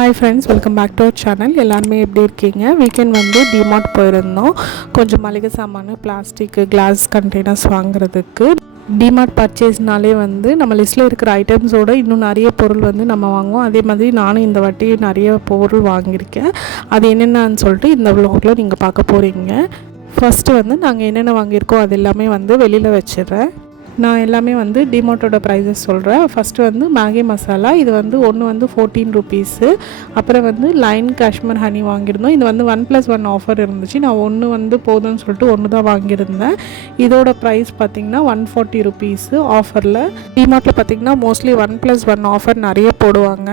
Hi friends, welcome back to our channel. எல்லாருமே எப்படி இருக்கீங்க? வீக்கெண்ட் வந்து டிமார்ட் போயிருந்தோம். கொஞ்சம் மளிகை சாமான், பிளாஸ்டிக்கு, கிளாஸ் கண்டெய்னர்ஸ் வாங்குறதுக்கு. டிமார்ட் பர்ச்சேஸ்னாலே வந்து நம்ம லிஸ்ட்டில் இருக்கிற ஐட்டம்ஸோடு இன்னும் நிறைய பொருள் வந்து நம்ம வாங்குவோம். அதே மாதிரி நானும் இந்த வாட்டி நிறைய பொருள் வாங்கியிருக்கேன். அது என்னென்னு சொல்லிட்டு இந்த vlogல நீங்கள் பார்க்க போகிறீங்க. ஃபஸ்ட்டு வந்து நாங்கள் என்னென்ன வாங்கியிருக்கோம் அது எல்லாமே வந்து வெளியில் வச்சிடுறேன். நான் எல்லாமே வந்து டிமார்ட்டோட ப்ரைஸஸ் சொல்கிறேன். ஃபஸ்ட்டு வந்து மேகி மசாலா, இது வந்து ஒன்று வந்து 14 ருபீஸு. அப்புறம் வந்து லைன் காஷ்மீர் ஹனி வாங்கியிருந்தோம். இது வந்து 1+1 ஆஃபர் இருந்துச்சு. நான் ஒன்று வந்து போதும்னு சொல்லிட்டு ஒன்று தான் வாங்கியிருந்தேன். இதோட ப்ரைஸ் பார்த்திங்கன்னா 140 ருபீஸு ஆஃபரில். டிமார்ட்டில் பார்த்திங்கன்னா மோஸ்ட்லி 1+1 ஆஃபர் நிறைய போடுவாங்க.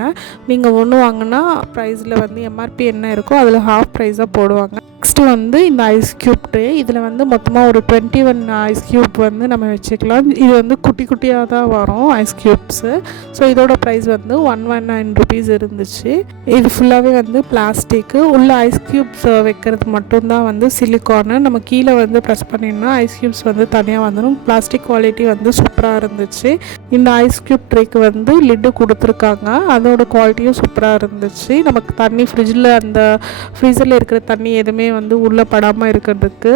நீங்கள் ஒன்று வாங்கினா ப்ரைஸில் வந்து எம்ஆர்பி என்ன இருக்கோ அதில் ஹாஃப் ப்ரைஸாக போடுவாங்க. நெக்ஸ்ட்டு வந்து இந்த ஐஸ் க்யூப் ட்ரே, இதில் வந்து மொத்தமாக ஒரு 21 ஐஸ் க்யூப் வந்து நம்ம வச்சுக்கலாம். இது வந்து குட்டி குட்டியாக தான் வரும் ஐஸ் க்யூப்ஸு. ஸோ இதோட ப்ரைஸ் வந்து 119 ருபீஸ் இருந்துச்சு. இது ஃபுல்லாகவே வந்து பிளாஸ்டிக்கு. உள்ள ஐஸ் க்யூப்ஸ் வைக்கிறது மட்டும்தான் வந்து சிலிக்கானு. நம்ம கீழே வந்து ப்ரெஸ் பண்ணிங்கன்னா ஐஸ் க்யூப்ஸ் வந்து தனியாக வந்துடும். பிளாஸ்டிக் குவாலிட்டி வந்து சூப்பராக இருந்துச்சு. இந்த ஐஸ் க்யூப் ட்ரேக்கு வந்து லிட்டு கொடுத்துருக்காங்க. அதோட குவாலிட்டியும் சூப்பராக இருந்துச்சு. நமக்கு தண்ணி ஃப்ரிட்ஜில் அந்த ஃப்ரீசரில் இருக்கிற தண்ணி எதுவுமே வந்து உள்ளே படாமல் இருக்கிறதுக்கு.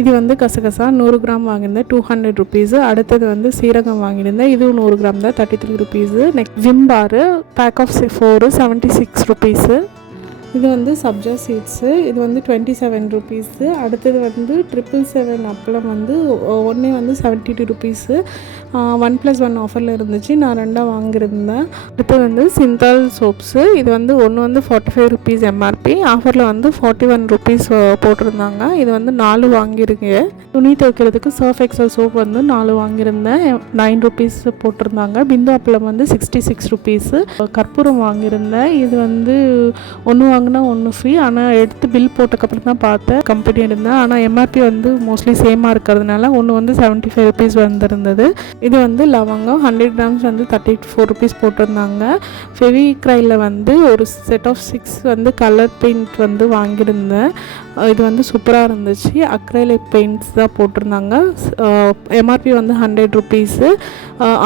இது வந்து கசகசா 100 கிராம் வாங்கியிருந்தேன், 200 ருபீஸு. அடுத்தது வந்து சீரகம் வாங்கியிருந்தேன், இதுவும் 100 கிராம் தான், 33 ருபீஸு. நெக்ஸ்ட் விம் பாரு பேக் ஆஃப் 4 76 ருபீஸு. இது வந்து சப்ஜா சீட்ஸு, இது வந்து 27 ருபீஸு. அடுத்தது வந்து 777 அப்பளம் வந்து ஒன்றே வந்து 72 ருபீஸு. 1+1 ஆஃபரில் இருந்துச்சு. நான் 2 வாங்கியிருந்தேன். அடுத்தது வந்து சிந்தால் சோப்ஸு, இது வந்து ஒன்று வந்து 45 ருபீஸ் எம்ஆர்பி. ஆஃபரில் வந்து 41 ருபீஸ் போட்டிருந்தாங்க. இது வந்து 4 வாங்கியிருக்கேன். துணி துவைக்கிறதுக்கு சர்ஃப் எக்ஸல் சோப் வந்து 4 வாங்கியிருந்தேன், 9 ருபீஸ் போட்டிருந்தாங்க. பிந்து அப்பளம் வந்து 66 ருபீஸு. கற்பூரம் வாங்கியிருந்தேன், இது வந்து ஒன்று வாங்கினா ஒன்று ஃப்ரீ. ஆனால் எடுத்து பில் போட்டக்கப்புறம் தான் பார்த்தேன் கம்பெனி இருந்தேன். ஆனால் எம்ஆர்பி வந்து மோஸ்ட்லி சேமாக இருக்கிறதுனால ஒன்று வந்து 75 ருபீஸ் வந்திருந்தது. இது வந்து லவங்கம் 100 கிராம்ஸ் வந்து 34 ருபீஸ் போட்டிருந்தாங்க. ஃபெவிக்ரைலில் வந்து ஒரு செட் ஆஃப் 6 வந்து கலர் பெயிண்ட் வந்து வாங்கியிருந்தேன். இது வந்து சூப்பராக இருந்துச்சு. அக்ரைலிக் பெயிண்ட்ஸ் தான் போட்டிருந்தாங்க. எம்ஆர்பி வந்து 100 ருபீஸு.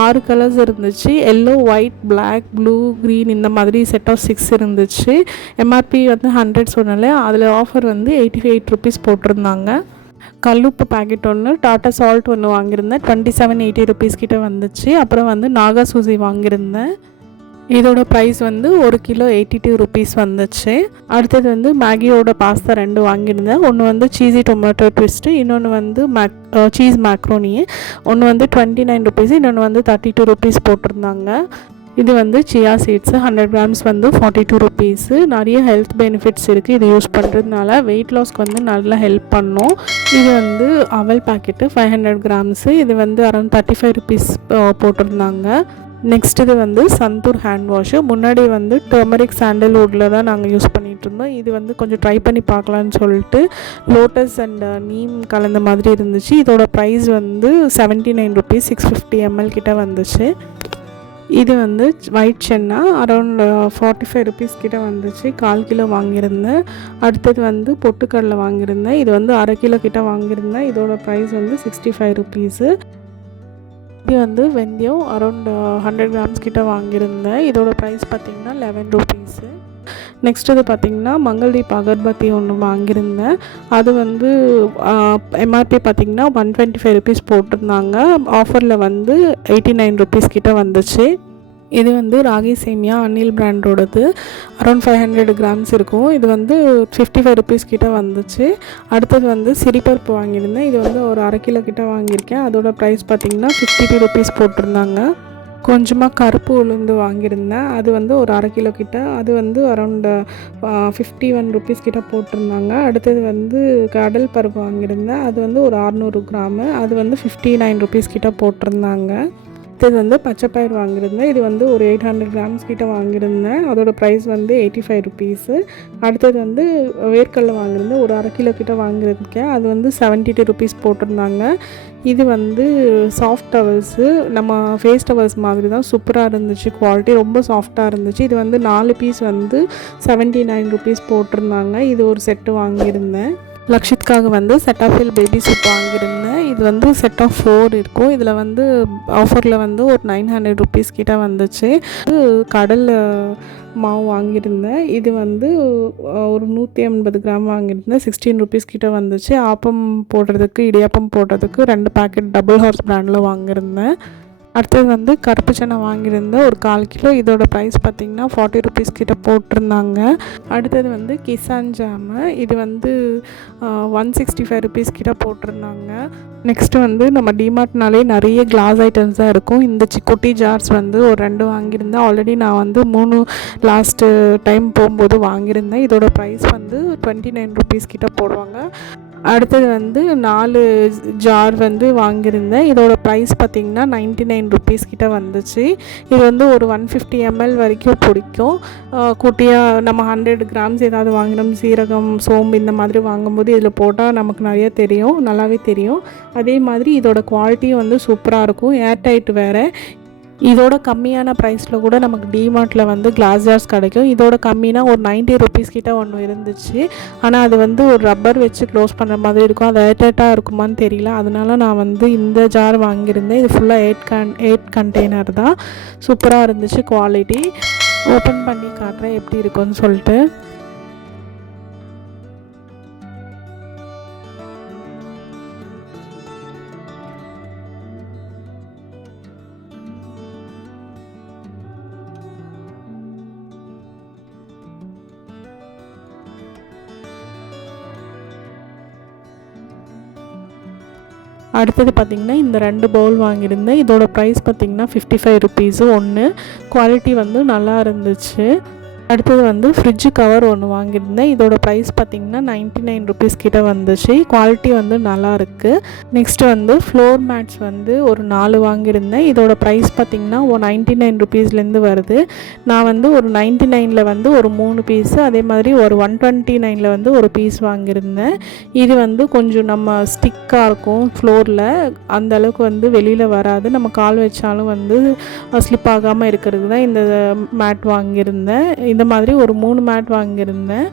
6 கலர்ஸ் இருந்துச்சு, yellow, white, black, blue, green, இந்த மாதிரி செட் ஆஃப் 6 இருந்துச்சு. எம்ஆர்பி வந்து 100 சொன்னாலே அதில் ஆஃபர் வந்து 88 ருபீஸ் போட்டிருந்தாங்க. கல்லுப்பு பேக்கெட் ஒன்று, டாட்டா சால்ட் ஒன்று வாங்கியிருந்தேன், 2780 ருபீஸ் கிட்டே வந்துச்சு. அப்புறம் வந்து நாகா சூசி வாங்கியிருந்தேன். இதோட ப்ரைஸ் வந்து 1 கிலோ 82 ருபீஸ் வந்துச்சு. அடுத்தது வந்து மேகியோட பாஸ்தா 2 வாங்கியிருந்தேன். ஒன்று வந்து சீஸி டொமேட்டோ ட்விஸ்ட்டு, இன்னொன்று வந்து சீஸ் மேக்ரோனி. ஒன்று வந்து 29 ருபீஸ், இன்னொன்று வந்து 32 ருபீஸ் போட்டிருந்தாங்க. இது வந்து சியா சீட்ஸு 100 கிராம்ஸ் வந்து 42 ருபீஸு. நிறைய ஹெல்த் பெனிஃபிட்ஸ் இருக்குது இது யூஸ் பண்ணுறதுனால. வெயிட் லாஸ்க்கு வந்து நல்லா ஹெல்ப் பண்ணும். இது வந்து அவல் பேக்கெட்டு 500 கிராம்ஸு, இது வந்து அரௌண்ட் 35 ருபீஸ் போட்டிருந்தாங்க. நெக்ஸ்ட் இது வந்து சந்தூர் ஹேண்ட் வாஷு. முன்னாடி வந்து டர்மரிக் சாண்டல்வுட்டில் தான் நாங்கள் யூஸ் பண்ணிகிட்ருந்தோம். இது வந்து கொஞ்சம் ட்ரை பண்ணி பார்க்கலான்னு சொல்லிட்டு லோட்டஸ் அண்ட் நீம் கலந்த மாதிரி இருந்துச்சு. இதோட ப்ரைஸ் வந்து 79 ருபீஸ், 650 ml கிட்ட வந்துச்சு. இது வந்து ஒயிட் சென்னா அரௌண்ட் 45 ருபீஸ் கிட்ட வந்துச்சு. 1/4 கிலோ வாங்கியிருந்தேன். அடுத்தது வந்து பொட்டுக்கடலை வாங்கியிருந்தேன், இது வந்து 1/2 கிலோ கிட்ட வாங்கியிருந்தேன். இதோட ப்ரைஸ் வந்து 65 ருபீஸு. இது வந்து வெந்தயம் அரௌண்ட் 100 கிராம்ஸ் கிட்ட வாங்கியிருந்தேன். இதோட ப்ரைஸ் பார்த்திங்கன்னா 11 ருபீஸு. நெக்ஸ்ட் இது பார்த்திங்கன்னா மங்கள்தீப் அகர்பத்தி ஒன்று வாங்கியிருந்தேன். அது வந்து எம்ஆர்பி பார்த்திங்கன்னா 125 ருபீஸ் போட்டிருந்தாங்க. ஆஃபரில் வந்து 89 ருபீஸ் கிட்ட வந்துச்சு. இது வந்து ராகி சேமியா அனில் பிராண்டோடது, அரௌண்ட் 500 கிராம்ஸ் இருக்கும். இது வந்து 55 ருபீஸ் கிட்ட வந்துச்சு. அடுத்தது வந்து சிரிப்பருப்பு வாங்கியிருந்தேன். இது வந்து ஒரு 1/2 கிலோ கிட்ட வாங்கியிருக்கேன். அதோட ப்ரைஸ் பார்த்திங்கன்னா 52 ருபீஸ் போட்டிருந்தாங்க. கொஞ்சமாக கருப்பு உளுந்து வாங்கியிருந்தேன், அது வந்து ஒரு 1/2 கிலோ கிட்ட, அது வந்து அரௌண்ட் 51 ருபீஸ் கிட்ட போட்டிருந்தாங்க. அடுத்தது வந்து கடல் பருப்பு வாங்கியிருந்தேன், அது வந்து ஒரு 600 கிராமு, அது வந்து 59 ருபீஸ் கிட்ட போட்டிருந்தாங்க. அடுத்தது வந்து பச்சைப்பயிர் வாங்கியிருந்தேன், இது வந்து ஒரு 800 கிராம்ஸ் கிட்ட வாங்கியிருந்தேன். அதோட ப்ரைஸ் வந்து 85 ருபீஸு. அடுத்தது வந்து வேர்க்கடலை வாங்கியிருந்தேன், ஒரு 1/2 கிலோ கிட்ட வாங்கியிருக்கேன், அது வந்து 72 ருபீஸ் போட்டிருந்தாங்க. இது வந்து சாஃப்ட் டவல்ஸு, நம்ம ஃபேஸ் டவல்ஸ் மாதிரி தான், சூப்பராக இருந்துச்சு, குவாலிட்டி ரொம்ப சாஃப்டாக இருந்துச்சு. இது வந்து 4 பீஸ் வந்து 79 ருபீஸ் போட்டிருந்தாங்க. இது ஒரு செட்டு வாங்கியிருந்தேன். லக்ஷித்காக வந்து செட்டாஃபில் பேபி சூப் வாங்கியிருந்தேன். இது வந்து செட் ஆஃப் 4 இருக்கும். இதில் வந்து ஆஃபரில் வந்து ஒரு 900 ருபீஸ் கிட்ட வந்துச்சு. கடல் மாவு வாங்கியிருந்தேன். இது வந்து ஒரு 180 கிராம் வாங்கியிருந்தேன். 16 ருபீஸ் கிட்ட வந்துச்சு. ஆப்பம் போடுறதுக்கு, இடியாப்பம் போடுறதுக்கு 2 பேக்கெட் டபுள் ஹார்ஸ் பிராண்டில் வாங்கியிருந்தேன். அடுத்தது வந்து கருப்பு சனை வாங்கியிருந்தேன் ஒரு 1/4 கிலோ. இதோட ப்ரைஸ் பார்த்திங்கன்னா 40 ருபீஸ் கிட்ட போட்டிருந்தாங்க. அடுத்தது வந்து கிசான் ஜாமு. இது வந்து 165 ருபீஸ் கிட்ட போட்டிருந்தாங்க. நெக்ஸ்ட்டு வந்து நம்ம டிமார்ட்னாலே நிறைய கிளாஸ் ஐட்டம்ஸ் தான் இருக்கும். இந்த குட்டி ஜார்ஸ் வந்து ஒரு 2 வாங்கியிருந்தேன். ஆல்ரெடி நான் வந்து 3 லாஸ்ட்டு டைம் போகும்போது வாங்கியிருந்தேன். இதோட ப்ரைஸ் வந்து 29 ருபீஸ் கிட்ட போடுவாங்க. அடுத்தது வந்து 4 ஜார் வந்து வாங்கியிருந்தேன். இதோட ப்ரைஸ் பார்த்திங்கன்னா 99 ருபீஸ் கிட்ட வந்துச்சு. இது வந்து ஒரு 150 ml வரைக்கும் பிடிக்கும். குட்டியாக நம்ம 100 கிராம்ஸ் ஏதாவது வாங்கினோம், சீரகம், சோம்பு இந்த மாதிரி வாங்கும்போது இதில் போட்டால் நமக்கு நிறைய தெரியும், நல்லாவே தெரியும். அதே மாதிரி இதோட குவாலிட்டியும் வந்து சூப்பராக இருக்கும். ஏர்டைட் வேறு. இதோட கம்மியான ப்ரைஸில் கூட நமக்கு டிமார்ட்டில் வந்து கிளாஸ் ஜார்ஸ் கிடைக்கும். இதோட கம்மினா ஒரு 90 ருபீஸ் கிட்ட ஒன்று இருந்துச்சு. ஆனால் அது வந்து ஒரு ரப்பர் வச்சு க்ளோஸ் பண்ணுற மாதிரி இருக்கும். அது ஏர்டைட்டாக இருக்குமான்னு தெரியல. அதனால நான் வந்து இந்த ஜார் வாங்கியிருந்தேன். இது ஃபுல்லாக 8 கண்டெய்னர் தான். சூப்பராக இருந்துச்சு குவாலிட்டி. ஓப்பன் பண்ணி காட்டுறேன் எப்படி இருக்குன்னு சொல்லிட்டு. அடுத்தது பார்த்திங்கன்னா இந்த 2 பவுல் வாங்கியிருந்தேன். இதோட ப்ரைஸ் பார்த்திங்கன்னா 55 ருபீஸு ஒன்று. குவாலிட்டி வந்து நல்லா இருந்துச்சு. அடுத்தது வந்து ஃப்ரிட்ஜு கவர் ஒன்று வாங்கியிருந்தேன். இதோட ப்ரைஸ் பார்த்திங்கன்னா 99 ருபீஸ் கிட்ட வந்துச்சு. குவாலிட்டி வந்து நல்லா இருக்குது. நெக்ஸ்ட்டு வந்து ஃப்ளோர் மேட்ஸ் வந்து ஒரு 4 வாங்கியிருந்தேன். இதோட ப்ரைஸ் பார்த்திங்கன்னா 99 ருபீஸ்லேருந்து வருது. நான் வந்து ஒரு 99ல் வந்து ஒரு 3 பீஸு, அதே மாதிரி ஒரு 129ல் வந்து ஒரு பீஸ் வாங்கியிருந்தேன். இது வந்து கொஞ்சம் நம்ம ஸ்டிக்காக இருக்கும் ஃப்ளோரில், அந்த அளவுக்கு வந்து வெளியில் வராது. நம்ம கால் வச்சாலும் வந்து ஸ்லிப் ஆகாமல் இருக்கிறது தான் இந்த மேட் வாங்கியிருந்தேன். இந்த மாதிரி ஒரு 3 மேட் வாங்கியிருந்தேன்.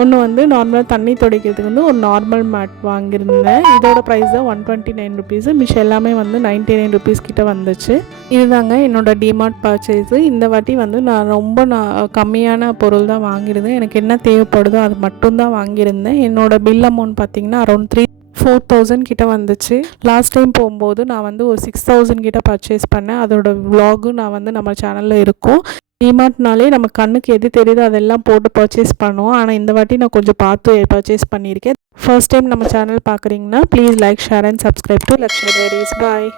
ஒன்று வந்து நார்மலாக தண்ணி துடைக்கிறதுக்கு வந்து ஒரு நார்மல் மேட் வாங்கியிருந்தேன். இதோட ப்ரைஸ் தான் 129 ருபீஸு. மிஷம் எல்லாமே வந்து 99 ருபீஸ் கிட்ட வந்துச்சு. இதுதாங்க என்னோடய டிமார்ட் பர்ச்சேஸு. இந்த வாட்டி வந்து நான் ரொம்ப கம்மியான பொருள் தான் வாங்கியிருந்தேன். எனக்கு என்ன தேவைப்படுதோ அது மட்டும்தான் வாங்கியிருந்தேன். என்னோடய பில் அமௌண்ட் பார்த்திங்கன்னா அரௌண்ட் 4,000 கிட்ட வந்துச்சு. லாஸ்ட் டைம் போகும்போது நான் வந்து ஒரு 6,000 கிட்ட பர்ச்சேஸ் பண்ணேன். அதோட விலாகும் நான் வந்து நம்ம சேனலில் இருக்கும். டிமார்ட்னாலே நம்ம கண்ணுக்கு எது தெரியுதோ அதெல்லாம் போட்டு பர்ச்சேஸ் பண்ணுவோம். ஆனால் இந்த வாட்டி நான் கொஞ்சம் பார்த்து பர்ச்சேஸ் பண்ணியிருக்கேன். ஃபர்ஸ்ட் டைம் நம்ம சேனல் பார்க்குறீங்கன்னா please like, share and subscribe to Lakshmi diaries. Bye.